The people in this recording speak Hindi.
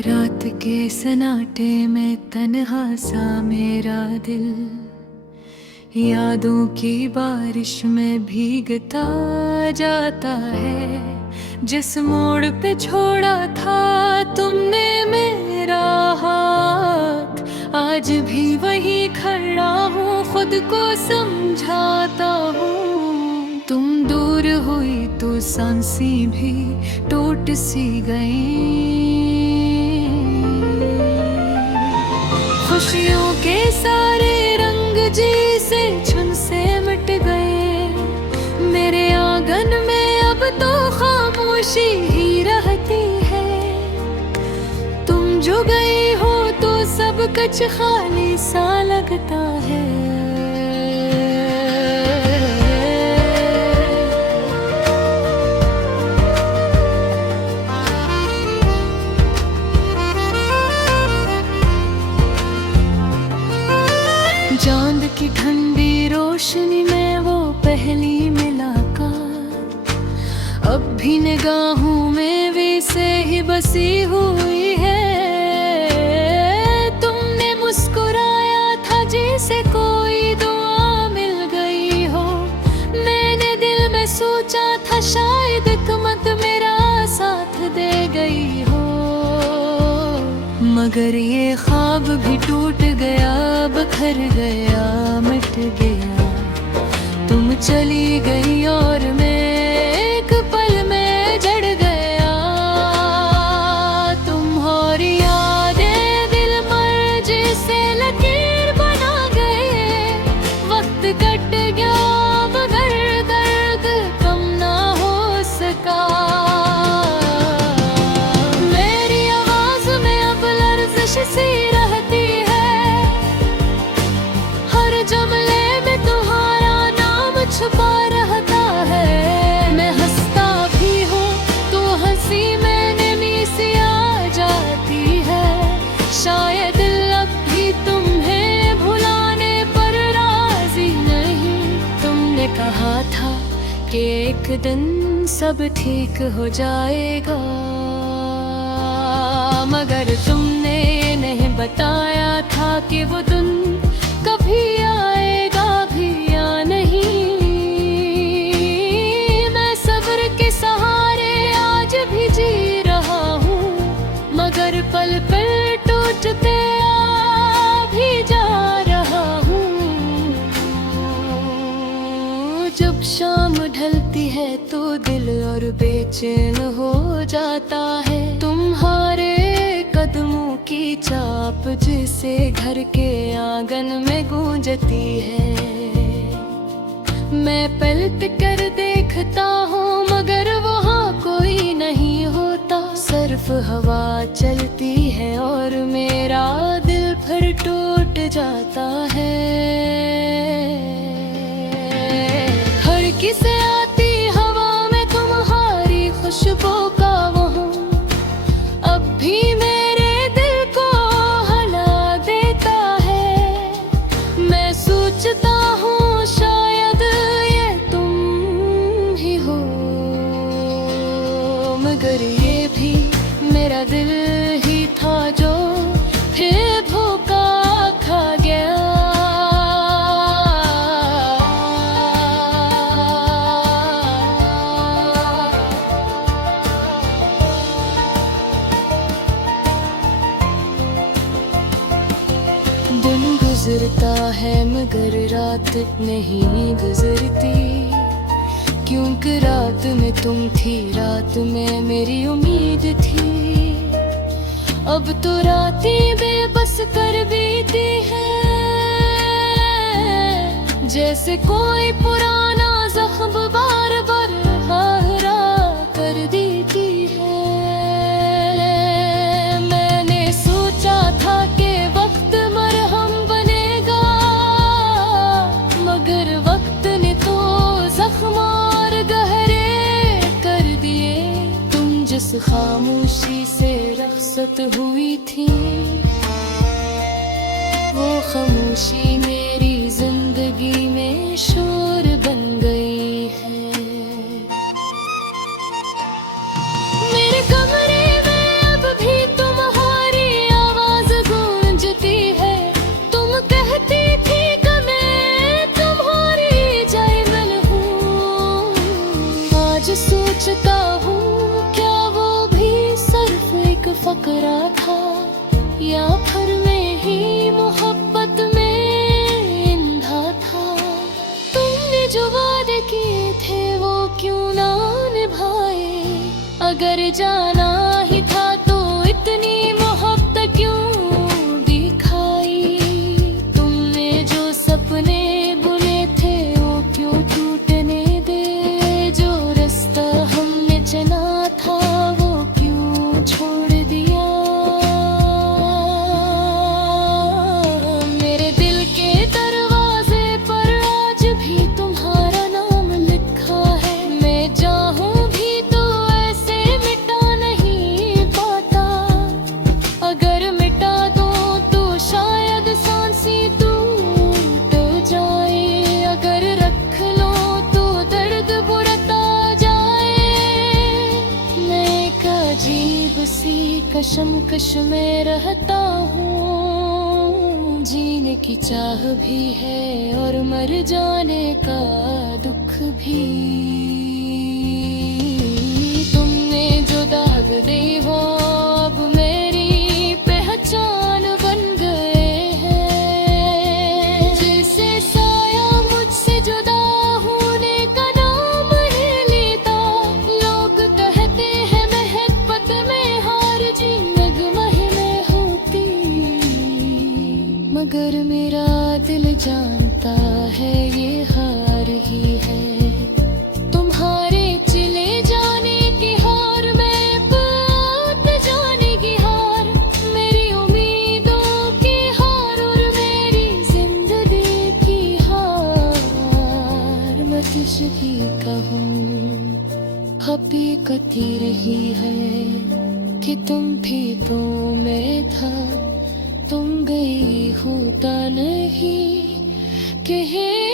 रात के सन्नाटे में तन्हा सा मेरा दिल, यादों की बारिश में भीगता जाता है। जिस मोड़ पे छोड़ा था तुमने मेरा हाथ, आज भी वही खड़ा हूँ, खुद को समझाता हूँ। तुम दूर हुई तो सांसें भी टूट सी गई। खुशियों के सारे रंग जी से छुन से मिट गए। मेरे आंगन में अब तो खामोशी ही रहती है। तुम जो गई हो तो सब कुछ खाली सा लगता है। चांद की ठंडी रोशनी में वो पहली मुलाकात अब भी निगाहों में वैसे ही बसी हुई है। तुमने मुस्कुराया था जैसे कोई दुआ मिल गई हो। मैंने दिल में सोचा था शायद किस्मत मेरा साथ दे गई हो, मगर ये ख्वाब भी टूट गया, बखर गया, मिट गया। तुम चली गई और मैं एक पल में जड़ गया। तुम्हारी यादें दिल मर जैसे लकीर बना गए। वक्त कट गया मगर दर्द कम ना हो सका। मेरी आवाज में अब लर्जिश सी रहती है। हर जुमले में तुम्हारा नाम छुपा रहता है। मैं हंसता भी हूँ तो हंसी में नमी सी आ जाती है। शायद अब भी तुम्हें भुलाने पर राजी नहीं। तुमने कहा था कि एक दिन सब ठीक हो जाएगा, मगर तुमने नहीं बताया था कि वो दिन कभी आएगा भी या नहीं। मैं सब्र के सहारे आज भी जी रहा हूँ, मगर पल पल टूटते आ भी जा रहा हूँ। जब शाम ढलती है तो दिल और बेचैन हो जाता है। तुम्हारे कदमों की चाप जिसे घर के आंगन में गूंजती है। मैं पलट कर देखता हूँ मगर वहाँ कोई नहीं होता। सिर्फ हवा चलती है और मेरा दिल फिर टूट जाता है। खिड़की से आती हवा में तुम्हारी खुशबू का वो हूँ, अब भी मेरे दिल को हला देता है। मैं सोचता हूँ शायद ये तुम ही हो, मगर ये भी मेरा दिल ही था जो फिर धोखा खा गया। दिन गुजरता है मगर रात नहीं गुजरती, क्योंकि रात में तुम थी, रात में मेरी उम्मीद थी। अब तो रातें बेबस कर बीती है, जैसे कोई पुराना जख्म बार बार आहरा कर देती है। मैंने सोचा था कि वक्त मरहम बनेगा, मगर वक्त ने तो जख्म और गहरे कर दिए। तुम जिस खामोशी से रखसत हुई थी, वो खामोशी मेरी जिंदगी में शोर बन गई है। मेरे कमरे में अब भी तुम हो कशमकश में रहता हूँ। जीने की चाह भी है और मर जाने का दुख भी। तुमने जो दाग दी वो अब मेरी पहचान बन गए हैं। जैसे साया मुझसे जुदा होने का नाम ही लेता। लोग कहते हैं महब्बत में हार जी नगमही में होती, मगर मेरा दिल जानता है ये हार ही है। तुम्हारे चले जाने की हार, मैं पात जाने की हार, मेरी उम्मीदों की हार और मेरी जिंदगी की हार। मैं किसकी कहूँ, हकीकत ही रही है कि तुम भी तो में था। तुम गई होता नहीं कहे